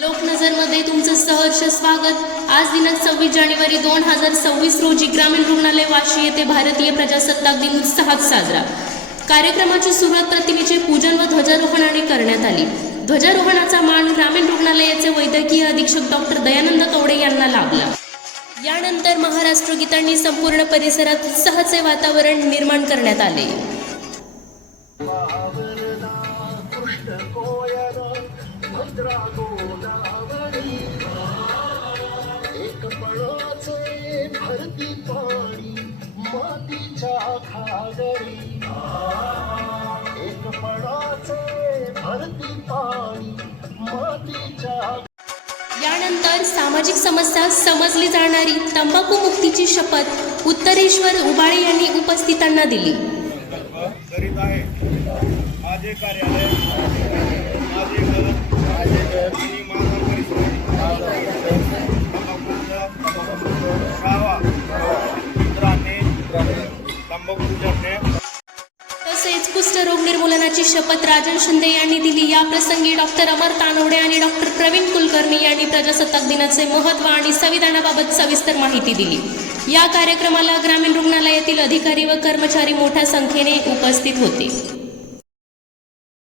लोकनजरमध्ये तुमचं सहर्ष स्वागत। आज दिनांक 26 जानेवारी 2026 रोजी ग्रामीण रुग्णालय वाशी येथे भारतीय प्रजासत्ताक दिन उत्साहात साजरा। कार्यक्रमाची सुरुवात प्रतिमेचे पूजन व ध्वजारोहणाने करण्यात आली। ध्वजारोहणाचा मान ग्रामीण रुग्णालयाचे वैद्यकीय अधीक्षक डॉक्टर दयानंद कवडे यांना लाभला। यानंतर महाराष्ट्र गीतांनी संपूर्ण परिसरात उत्साहाचे वातावरण निर्माण करण्यात आले। भरती पाणी मातीच्या खागरी, एक पणाचे भरती पाणी मातीच्या। यानंतर सामाजिक समस्या समजली जाणारी तंबाखू मुक्तीची शपथ उत्तरेश्वर उबाळे यांनी उपस्थितांना दिली। करीत आहे माझे कार्यालय, माझे घर, आणि माझा तसेच कुष्ठरोग निर्मूलनाची शपथ राजन शिंदे यांनी दिली। या प्रसंगी डॉक्टर अमर तानवडे आणि डॉक्टर प्रवीण कुलकर्णी यांनी प्रजासत्ताक दिनाचे महत्त्व आणि संविधानाबाबत सविस्तर माहिती दिली। या कार्यक्रमाला ग्रामीण रुग्णालयातील अधिकारी व कर्मचारी मोठ्या संख्येने उपस्थित होते।